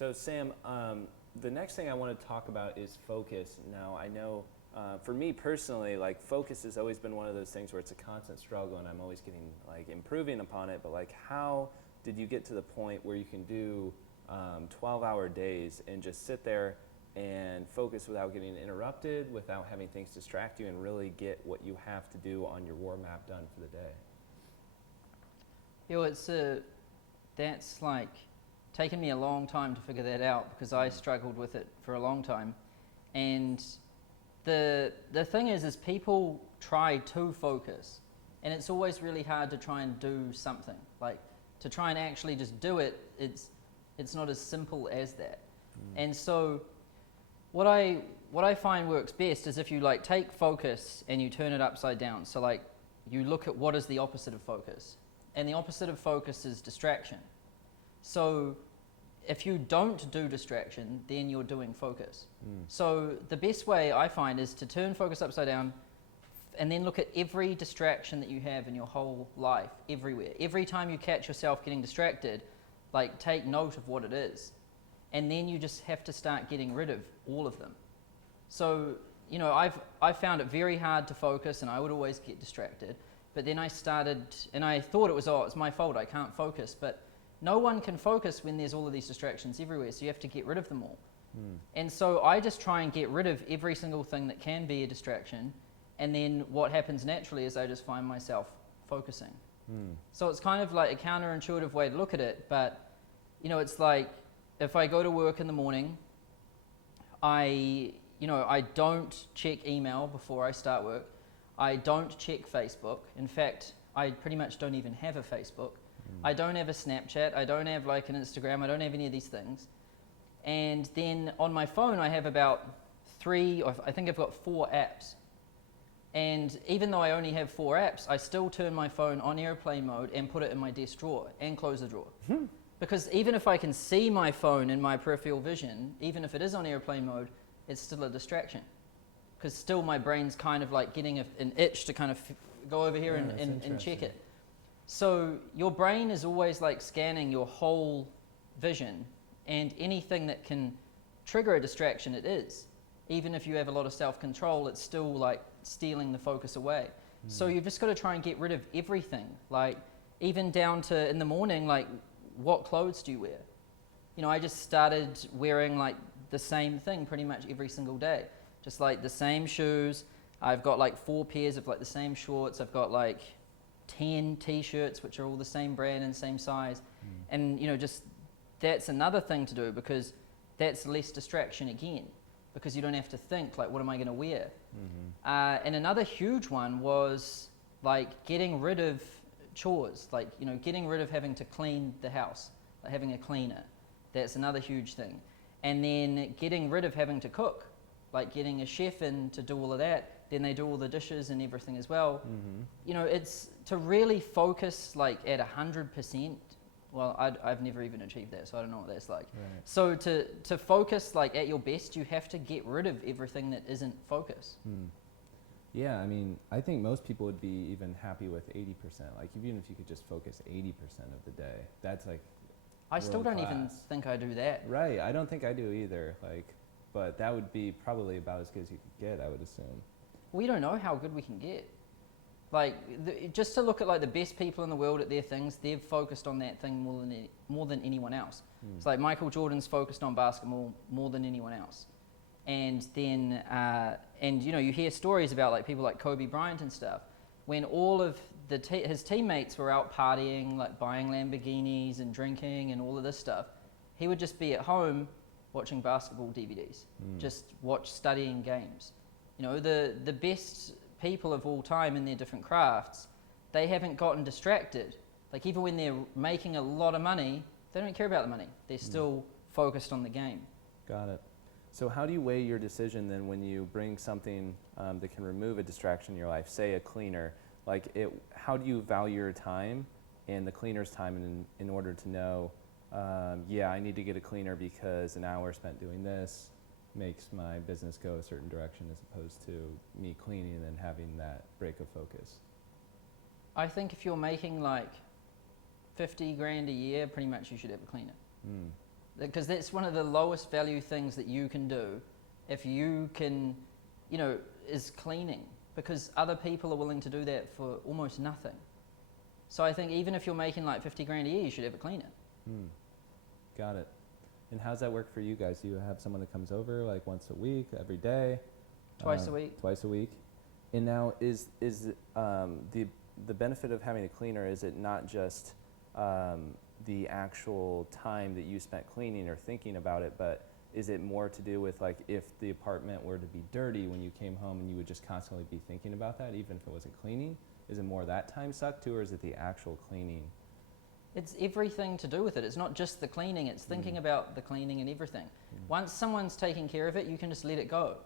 So Sam, the next thing I want to talk about is focus. Now I know for me personally, like focus has always been one of those things where it's a constant struggle and I'm always getting like improving upon it, but like how did you get to the point where you can do 12-hour days and just sit there and focus without getting interrupted, without having things distract you, and really get what you have to do on your war map done for the day? You know, that's like taken me a long time to figure that out because I struggled with it for a long time. And the thing is people try to focus, and it's always really hard to try and do something. Like to try and actually just do it, it's not as simple as that. And so what I find works best is if you like take focus and you turn it upside down. So like you look at what is the opposite of focus. And the opposite of focus is distraction. So if you don't do distraction, then you're doing focus. So the best way I find is to turn focus upside down and then look at every distraction that you have in your whole life, everywhere. Every time you catch yourself getting distracted, like take note of what it is. And then you just have to start getting rid of all of them. So, you know, I've found it very hard to focus and I would always get distracted. But then I started, and I thought it was, it's my fault, I can't focus. But no one can focus when there's all of these distractions everywhere, so you have to get rid of them all. And so I just try and get rid of every single thing that can be a distraction, and then what happens naturally is I just find myself focusing. So it's kind of like a counterintuitive way to look at it, but you know, it's like if I go to work in the morning, I don't check email before I start work. I don't check Facebook. In fact, I pretty much don't even have a Facebook. I don't have a Snapchat. I don't have like an Instagram. I don't have any of these things. And then on my phone, I have about 3, or I think I've got 4 apps. And even though I only have 4 apps, I still turn my phone on airplane mode and put it in my desk drawer and close the drawer. Because even if I can see my phone in my peripheral vision, even if it is on airplane mode, it's still a distraction. Because still my brain's kind of like getting an itch to kind of go over here and check it. So your brain is always like scanning your whole vision, and anything that can trigger a distraction, it is. Even if you have a lot of self-control, it's still like stealing the focus away. So you've just got to try and get rid of everything, like even down to in the morning, like what clothes do you wear? You know, I just started wearing like the same thing pretty much every single day. Just like the same shoes. I've got like 4 pairs of like the same shorts. I've got like 10 t-shirts, which are all the same brand and same size. And you know, just that's another thing to do, because that's less distraction again, because you don't have to think like, what am I going to wear? And another huge one was like getting rid of chores, like, you know, getting rid of having to clean the house, like having a cleaner. That's another huge thing. And then getting rid of having to cook, like getting a chef in to do all of that. Then they do all the dishes and everything as well. You know, it's to really focus like at 100%. Well, I've never even achieved that, so I don't know what that's like. So to focus like at your best, you have to get rid of everything that isn't focus. Yeah, I mean, I think most people would be even happy with 80%. Like even if you could just focus 80% of the day, that's like I still don't even think I do that. Right, I don't think I do either. Like, but that would be probably about as good as you could get, I would assume. We don't know how good we can get. Like, just to look at like the best people in the world at their things, they've focused on that thing more than anyone else. It's like Michael Jordan's focused on basketball more than anyone else. And then, and you know, you hear stories about like people like Kobe Bryant and stuff. When all of his teammates were out partying, like buying Lamborghinis and drinking and all of this stuff, he would just be at home watching basketball DVDs, just studying games. You know, the best people of all time in their different crafts, they haven't gotten distracted. Like even when they're making a lot of money, they don't care about the money. They're still focused on the game. Got it. So how do you weigh your decision then when you bring something that can remove a distraction in your life, say a cleaner? Like how do you value your time and the cleaner's time in order to know, yeah, I need to get a cleaner because an hour spent doing this makes my business go a certain direction, as opposed to me cleaning and then having that break of focus? I think if you're making like 50 grand a year, pretty much you should have a cleaner. because that's one of the lowest value things that you can do if you can, is cleaning, because other people are willing to do that for almost nothing. So I think even if you're making like 50 grand a year, you should have a cleaner. Got it. And how's that work for you guys? Do you have someone that comes over like once a week, every day? Twice a week. Twice a week. And now is the benefit of having a cleaner, is it not just the actual time that you spent cleaning or thinking about it, but is it more to do with like if the apartment were to be dirty when you came home and you would just constantly be thinking about that even if it wasn't cleaning? Is it more that time sucked too, or is it the actual cleaning? It's everything to do with it. It's not just the cleaning, it's thinking about the cleaning and everything. Once someone's taking care of it, you can just let it go.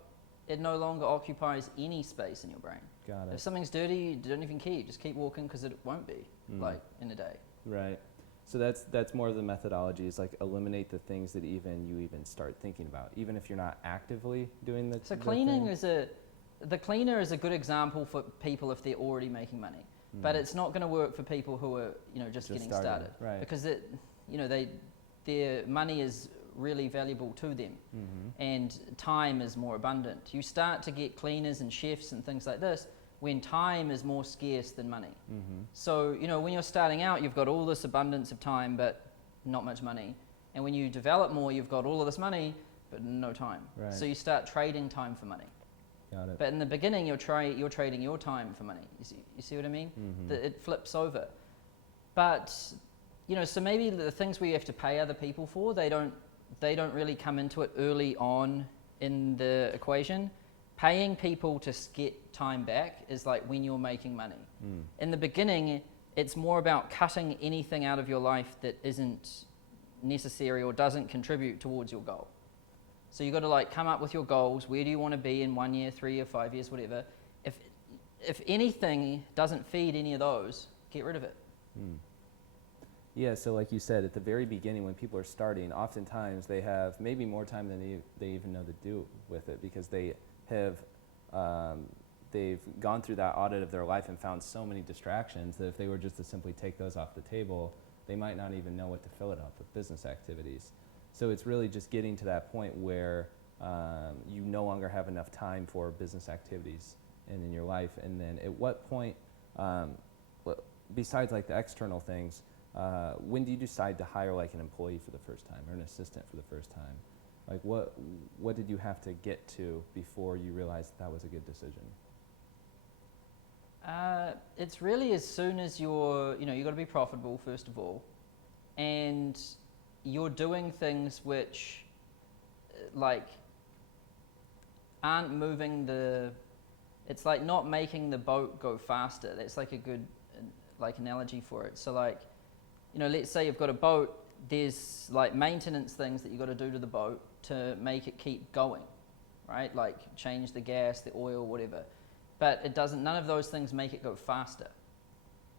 It no longer occupies any space in your brain. Got it. If something's dirty, you don't even care. You just keep walking because it won't be, like, in a day. Right. So that's more of the methodology, is like eliminate the things that you even start thinking about, even if you're not actively doing the So the cleaning thing. the cleaner is a good example for people if they're already making money. But it's not going to work for people who are, just getting starting, started. right. Because their money is really valuable to them, and time is more abundant. You start to get cleaners and chefs and things like this when time is more scarce than money. So, when you're starting out, you've got all this abundance of time, but not much money. And when you develop more, you've got all of this money, but no time. Right. So you start trading time for money. Got it. But in the beginning, you're trading your time for money. You see what I mean? It flips over. But, so maybe the things where you have to pay other people for, they don't really come into it early on in the equation. Paying people to get time back is like when you're making money. In the beginning, it's more about cutting anything out of your life that isn't necessary or doesn't contribute towards your goal. So you've got to like come up with your goals. Where do you want to be in 1 year, 3 year, 5 years, whatever. If anything doesn't feed any of those, get rid of it. Yeah, so like you said, at the very beginning when people are starting, oftentimes they have maybe more time than they even know to do with it, because they have they've gone through that audit of their life and found so many distractions that if they were just to simply take those off the table, they might not even know what to fill it up with business activities. So it's really just getting to that point where you no longer have enough time for business activities in your life. And then at what point, besides like the external things, when do you decide to hire like an employee for the first time or an assistant for the first time? Like what did you have to get to before you realized that was a good decision? It's really as soon as you've got to be profitable first of all, and you're doing things which like aren't moving it's like not making the boat go faster. That's like a good like analogy for it. So like, let's say you've got a boat, there's like maintenance things that you've got to do to the boat to make it keep going, right? Like change the gas, the oil, whatever. But none of those things make it go faster.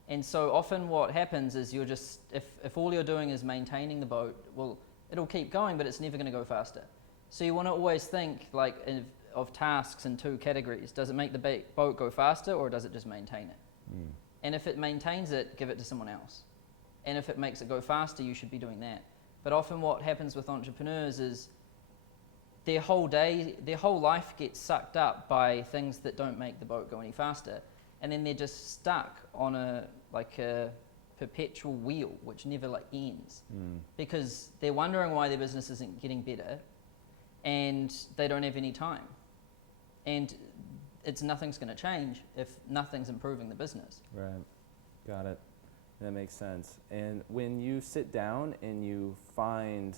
And so often what happens is you're just, if all you're doing is maintaining the boat, well, it'll keep going, but it's never going to go faster. So you want to always think like of tasks in two categories. Does it make the boat go faster, or does it just maintain it? And if it maintains it, give it to someone else. And if it makes it go faster, you should be doing that. But often what happens with entrepreneurs is their whole life gets sucked up by things that don't make the boat go any faster. And then they're just stuck on a perpetual wheel, which never like ends. Because they're wondering why their business isn't getting better, and they don't have any time. And nothing's going to change if nothing's improving the business. Right. Got it. That makes sense. And when you sit down and you find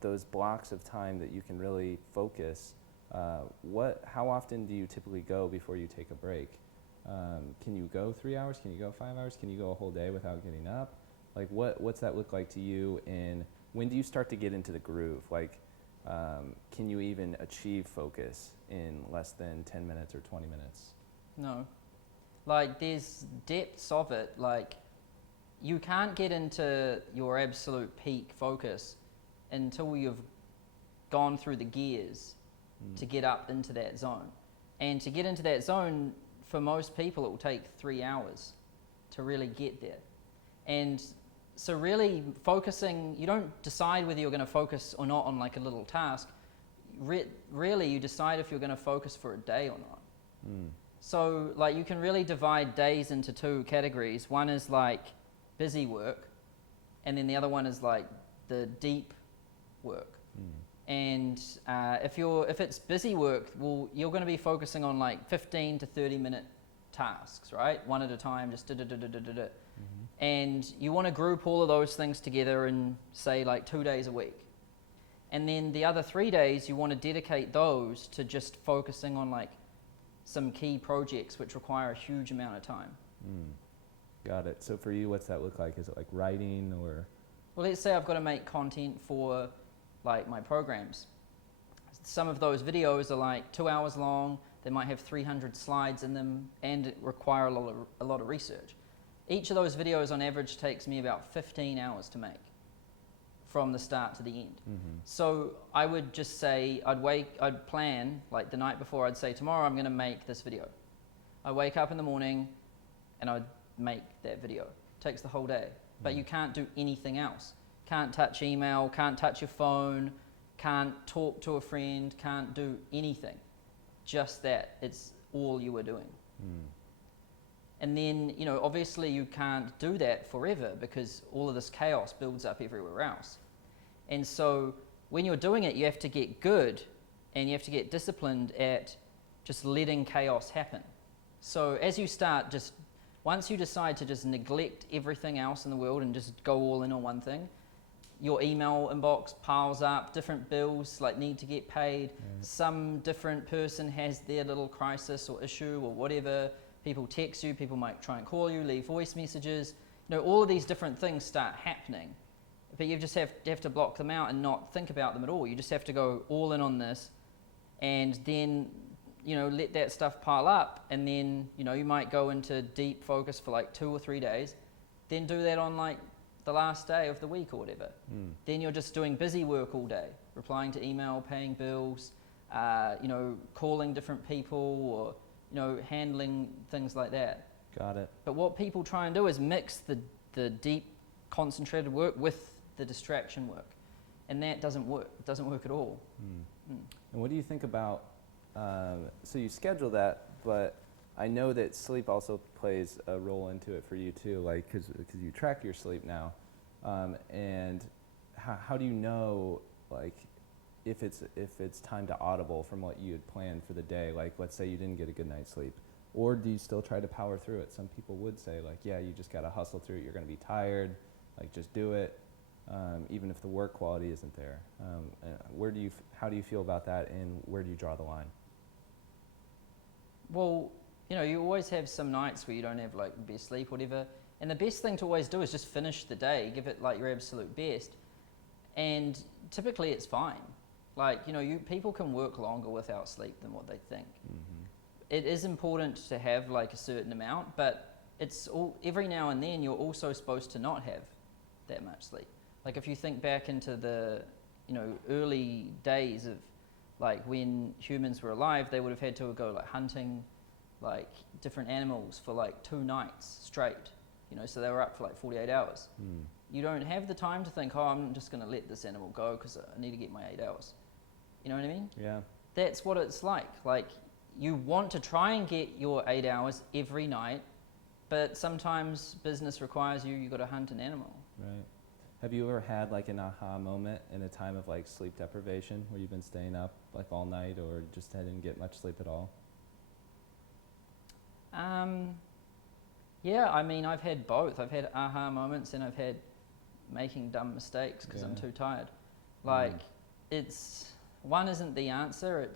those blocks of time that you can really focus, how often do you typically go before you take a break? Can you go 3 hours? Can you go 5 hours? Can you go a whole day without getting up? Like what's that look like to you? And when do you start to get into the groove? Like, can you even achieve focus in less than 10 minutes or 20 minutes? No. Like there's depths of it. Like you can't get into your absolute peak focus until you've gone through the gears to get up into that zone. And to get into that zone, for most people, it will take 3 hours to really get there. And so really focusing, you don't decide whether you're going to focus or not on like a little task. Really, you decide if you're going to focus for a day or not. So like you can really divide days into two categories. One is like busy work, and then the other one is like the deep work. And if it's busy work, well, you're going to be focusing on like 15 to 30-minute tasks, right? One at a time, just da-da-da-da-da-da. And you want to group all of those things together in, say, like 2 days a week. And then the other 3 days, you want to dedicate those to just focusing on like some key projects which require a huge amount of time. Got it. So for you, what's that look like? Is it like writing or? Well, let's say I've got to make content for like my programs. Some of those videos are like 2 hours long. They might have 300 slides in them and require a lot of research. Each of those videos on average takes me about 15 hours to make from the start to the end. So I would just say, I'd plan, like the night before, I'd say, tomorrow I'm going to make this video. I wake up in the morning and I'd make that video. It takes the whole day. But you can't do anything else. Can't touch email, can't touch your phone, can't talk to a friend, can't do anything. Just that. It's all you were doing. And then, you know, obviously you can't do that forever because all of this chaos builds up everywhere else. And so when you're doing it, you have to get good and you have to get disciplined at just letting chaos happen. So as you start, once you decide to just neglect everything else in the world and just go all in on one thing, your email inbox piles up, different bills like need to get paid, some different person has their little crisis or issue or whatever, people text you, people might try and call you, leave voice messages, you know, all of these different things start happening, but you just have to block them out and not think about them at all. You just have to go all in on this and then, you know, let that stuff pile up, and then, you know, you might go into deep focus for like 2 or 3 days, then do that on like the last day of the week or whatever. Then you're just doing busy work all day, replying to email, paying bills, you know, calling different people, or, you know, handling things like that. Got it. But what people try and do is mix the deep concentrated work with the distraction work, and that doesn't work. It doesn't work at all. And what do you think about, so you schedule that, but I know that sleep also plays a role into it for you too, like, cause you track your sleep now, and how do you know, like, if it's time to audible from what you had planned for the day? Like, let's say you didn't get a good night's sleep, or do you still try to power through it? Some people would say, like, yeah, you just gotta hustle through it. You're gonna be tired, like, just do it, even if the work quality isn't there. How do you feel about that, and where do you draw the line? Well, you know, you always have some nights where you don't have like the best sleep, whatever. And the best thing to always do is just finish the day, give it like your absolute best. And typically it's fine. Like, you know, people can work longer without sleep than what they think. It is important to have like a certain amount, but every now and then you're also supposed to not have that much sleep. Like if you think back into the, you know, early days of like when humans were alive, they would have had to go like hunting like different animals for like 2 nights straight, you know, so they were up for like 48 hours. You don't have the time to think, oh, I'm just going to let this animal go because I need to get my 8 hours. You know what I mean? Yeah. That's what it's like. Like, you want to try and get your 8 hours every night, but sometimes business requires you've got to hunt an animal. Right. Have you ever had like an aha moment in a time of like sleep deprivation where you've been staying up like all night or just didn't get much sleep at all? Yeah, I mean, I've had both. I've had aha moments and I've had making dumb mistakes because I'm too tired. Like, one isn't the answer.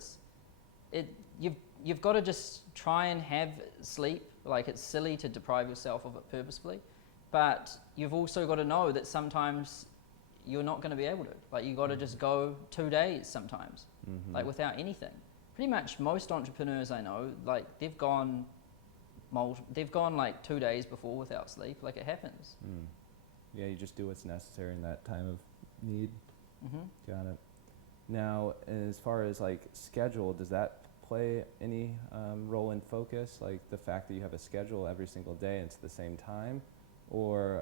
You've got to just try and have sleep. Like, it's silly to deprive yourself of it purposefully, but you've also got to know that sometimes you're not going to be able to. Like, you got to just go 2 days sometimes, like without anything. Pretty much most entrepreneurs I know, like they've gone like 2 days before without sleep. Like, it happens. Yeah, you just do what's necessary in that time of need. Got it. Now, as far as like schedule, does that play any role in focus? Like the fact that you have a schedule every single day and it's the same time, or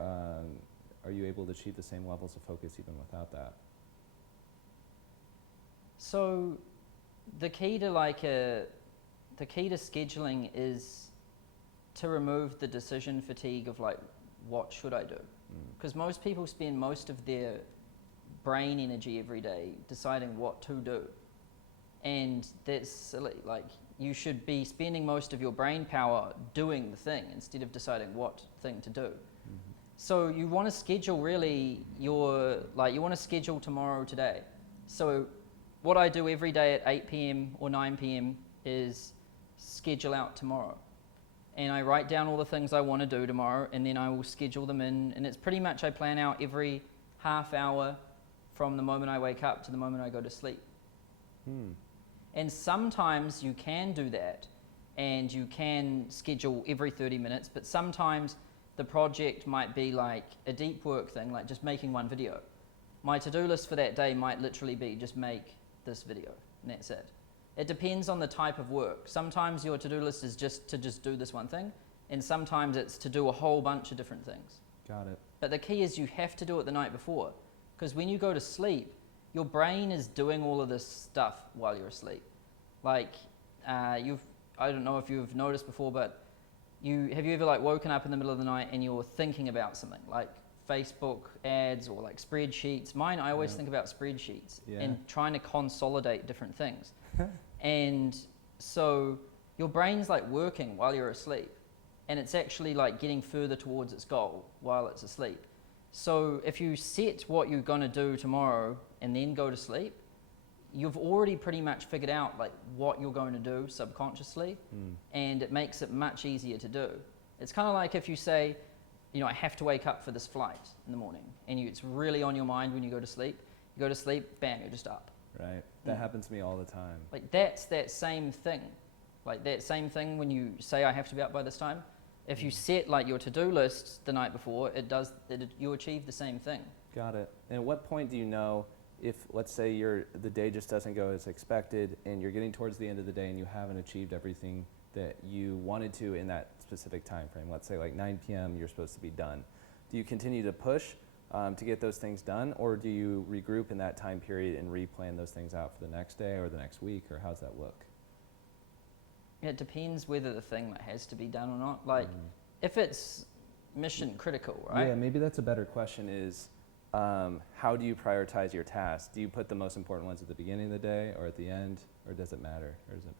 are you able to achieve the same levels of focus even without that? So the key to scheduling is to remove the decision fatigue of like, what should I do? Because most people spend most of their brain energy every day deciding what to do. And that's silly. Like, you should be spending most of your brain power doing the thing instead of deciding what thing to do. So you want to schedule really you want to schedule tomorrow today. So what I do every day at 8 p.m. or 9 p.m. is schedule out tomorrow. And I write down all the things I want to do tomorrow, and then I will schedule them in. And it's pretty much I plan out every half hour from the moment I wake up to the moment I go to sleep. And sometimes you can do that, and you can schedule every 30 minutes, but sometimes the project might be like a deep work thing, like just making one video. My to-do list for that day might literally be just make this video, and that's it. It depends on the type of work. Sometimes your to-do list is just to do this one thing, and sometimes it's to do a whole bunch of different things. Got it. But the key is you have to do it the night before, because when you go to sleep, your brain is doing all of this stuff while you're asleep. Like, I don't know if you've noticed before, but have you ever like woken up in the middle of the night and you're thinking about something, like Facebook ads or like spreadsheets? Mine, I always think about spreadsheets and trying to consolidate different things. And so your brain's like working while you're asleep, and it's actually like getting further towards its goal while it's asleep. So if you set what you're going to do tomorrow and then go to sleep, you've already pretty much figured out like what you're going to do subconsciously, and it makes it much easier to do. It's kind of like if you say, I have to wake up for this flight in the morning, and it's really on your mind when you go to sleep. You go to sleep, bam, you're just up. Right. That happens to me all the time. Like that's that same thing. Like that same thing when you say I have to be up by this time. If you set like your to-do list the night before, you achieve the same thing. Got it. And at what point do you know if, let's say, the day just doesn't go as expected, and you're getting towards the end of the day and you haven't achieved everything that you wanted to in that specific time frame? Let's say like 9 p.m. you're supposed to be done. Do you continue to push to get those things done, or do you regroup in that time period and replan those things out for the next day or the next week, or how's that look? It depends whether the thing has to be done or not. Like, if it's mission critical, right? Yeah, maybe that's a better question is, how do you prioritize your tasks? Do you put the most important ones at the beginning of the day or at the end, or does it matter? Or is it?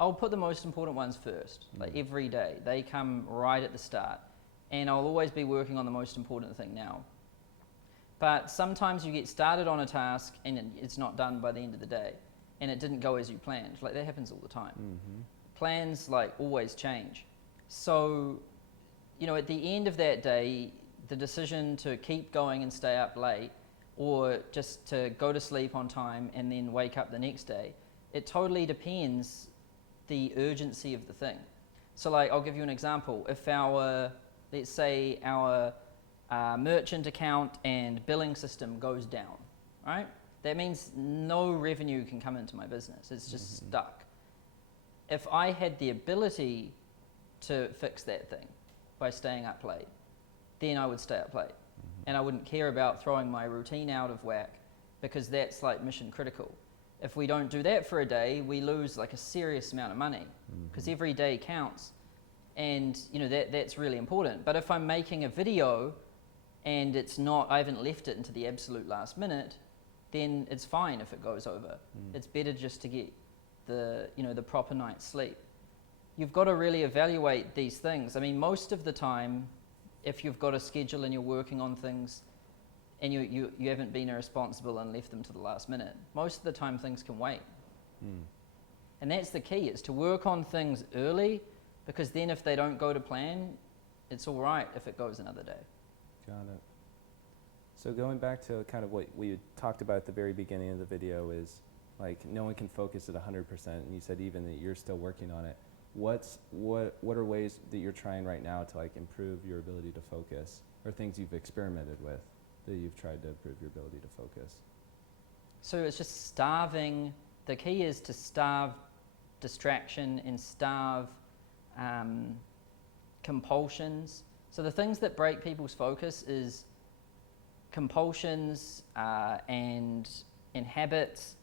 I'll put the most important ones first, like every day. They come right at the start, and I'll always be working on the most important thing now. But sometimes you get started on a task and it's not done by the end of the day, and it didn't go as you planned. Like, that happens all the time. Plans like always change. So, at the end of that day, the decision to keep going and stay up late, or just to go to sleep on time and then wake up the next day, it totally depends the urgency of the thing. So like, I'll give you an example. If let's say our merchant account and billing system goes down, right? That means no revenue can come into my business. It's just stuck. If I had the ability to fix that thing by staying up late, then I would stay up late. And I wouldn't care about throwing my routine out of whack, because that's like mission critical. If we don't do that for a day, we lose like a serious amount of money, because every day counts. And that's really important. But if I'm making a video and I haven't left it into the absolute last minute, then it's fine if it goes over. It's better just to get the proper night's sleep. You've got to really evaluate these things. I mean, most of the time, if you've got a schedule and you're working on things and you haven't been irresponsible and left them to the last minute, most of the time things can wait. And that's the key, is to work on things early, because then if they don't go to plan, it's all right if it goes another day. Got it. So going back to kind of what we talked about at the very beginning of the video is, like, no one can focus at 100%, and you said even that you're still working on it. What are ways that you're trying right now to like improve your ability to focus, or things you've experimented with that you've tried to improve your ability to focus? So it's just starving. The key is to starve distraction and starve compulsions. So the things that break people's focus is compulsions and habits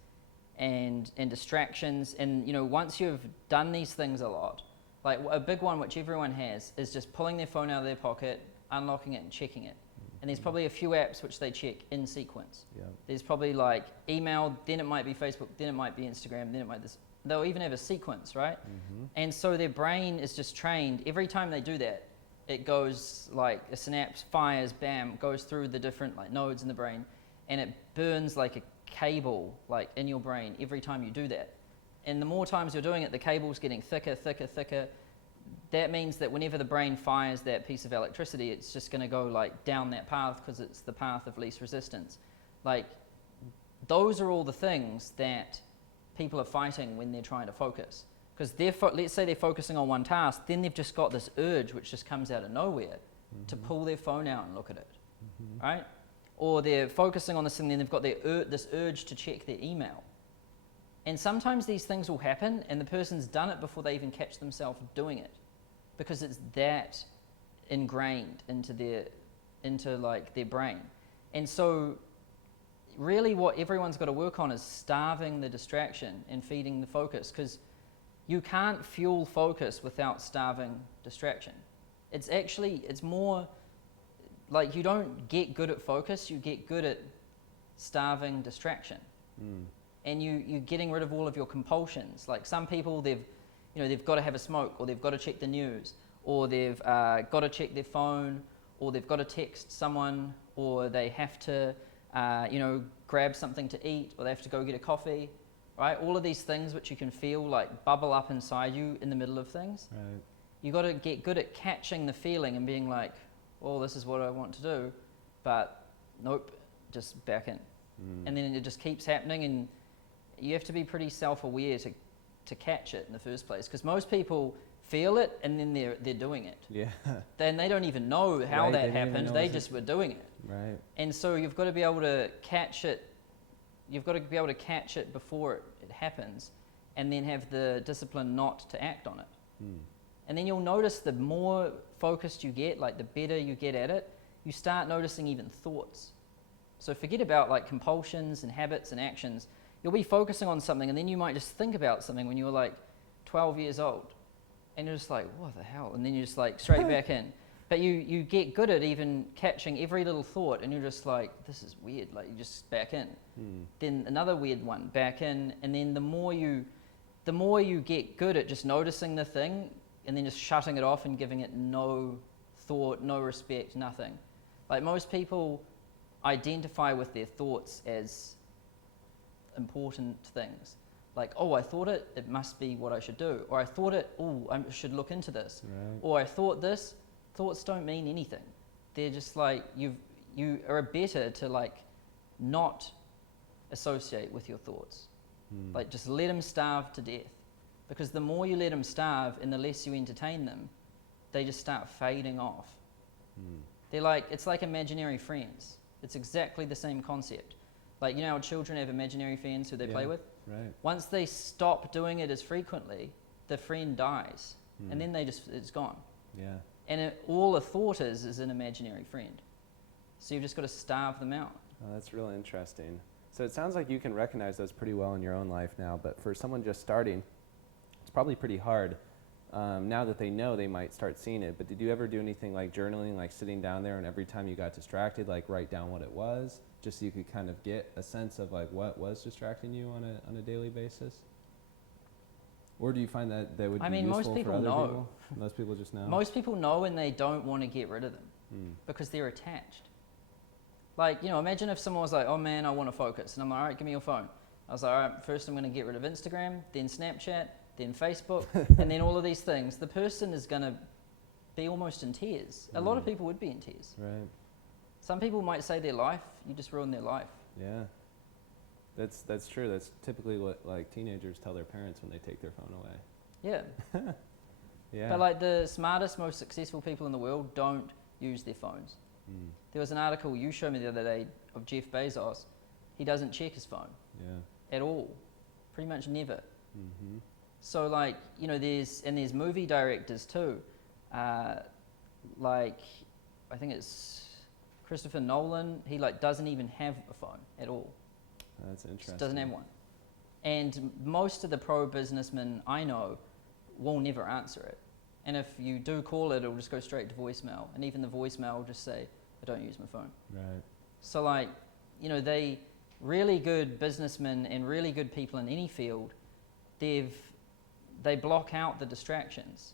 and distractions. And once you've done these things a lot, like a big one which everyone has is just pulling their phone out of their pocket, unlocking it and checking it. And there's probably a few apps which they check in sequence. Yeah. There's probably like email, then it might be Facebook, then it might be Instagram, then it might this. They'll even have a sequence, right? And so their brain is just trained. Every time they do that, it goes like a synapse fires, bam, goes through the different like nodes in the brain, and it burns like a cable like in your brain every time you do that. And the more times you're doing it, the cable's getting thicker, thicker, thicker. That means that whenever the brain fires that piece of electricity, it's just going to go like down that path because it's the path of least resistance. Like those are all the things that people are fighting when they're trying to focus. Because let's say they're focusing on one task, then they've just got this urge which just comes out of nowhere to pull their phone out and look at it, right? Or they're focusing on this and then they've got this urge to check their email. And sometimes these things will happen and the person's done it before they even catch themselves doing it, because it's that ingrained into their brain. And so really what everyone's got to work on is starving the distraction and feeding the focus, because you can't fuel focus without starving distraction. It's more like you don't get good at focus, you get good at starving distraction. And you're getting rid of all of your compulsions. Like some people, they've got to have a smoke, or they've got to check the news, or they've got to check their phone, or they've got to text someone, or they have to grab something to eat, or they have to go get a coffee, right? All of these things which you can feel like bubble up inside you in the middle of things. Right. You got to get good at catching the feeling and being like, well, this is what I want to do, but nope, just back in. And then it just keeps happening, and you have to be pretty self-aware to catch it in the first place, because most people feel it and then they're doing it. Yeah. Then they don't even know how that happened. They just were doing it. Right. And so you've got to be able to catch it. You've got to be able to catch it before it happens, and then have the discipline not to act on it. And then you'll notice the more focused you get, like the better you get at it, you start noticing even thoughts. So forget about like compulsions and habits and actions. You'll be focusing on something, and then you might just think about something when you were like 12 years old, and you're just like, what the hell? And then you're just like straight back in. But you get good at even catching every little thought, and you're just like, this is weird. Like you just back in. Then another weird one, back in, and then the more you get good at just noticing the thing, and then just shutting it off and giving it no thought, no respect, nothing. Like most people identify with their thoughts as important things. Like, oh, I thought it must be what I should do. Or I thought I should look into this. Right. Or I thought this. Thoughts don't mean anything. They're just like, you are better to like not associate with your thoughts. Like just let them starve to death. Because the more you let them starve and the less you entertain them, they just start fading off. They're like, it's like imaginary friends. It's exactly the same concept. Like, how children have imaginary friends who they play with? Right. Once they stop doing it as frequently, the friend dies. And then it's gone. Yeah. And all a thought is an imaginary friend. So you've just got to starve them out. Oh, that's really interesting. So it sounds like you can recognize those pretty well in your own life now, but for someone just starting, it's probably pretty hard. Now that they know, they might start seeing it. But did you ever do anything like journaling, like sitting down there and every time you got distracted, like write down what it was, just so you could kind of get a sense of like what was distracting you on a daily basis? Or do you find that would be useful most people for other know. people? Most people just know? Most people know, and they don't want to get rid of them because they're attached. Like, imagine if someone was like, oh man, I want to focus. And I'm like, all right, give me your phone. I was like, all right, first I'm going to get rid of Instagram, then Snapchat, then Facebook, and then all of these things. The person is going to be almost in tears. A lot of people would be in tears. Right. Some people might say their life, you just ruined their life. Yeah. That's true. That's typically what like teenagers tell their parents when they take their phone away. Yeah. Yeah. But like the smartest, most successful people in the world don't use their phones. There was an article you showed me the other day of Jeff Bezos. He doesn't check his phone. Yeah. At all. Pretty much never. So like, there's movie directors too. like, I think it's Christopher Nolan, he like doesn't even have a phone at all. That's interesting. Just doesn't have one. And most of the pro businessmen I know will never answer it. And if you do call it, it'll just go straight to voicemail. And even the voicemail will just say, I don't use my phone. Right. So like, you know, they really good businessmen and really good people in any field, they block out the distractions.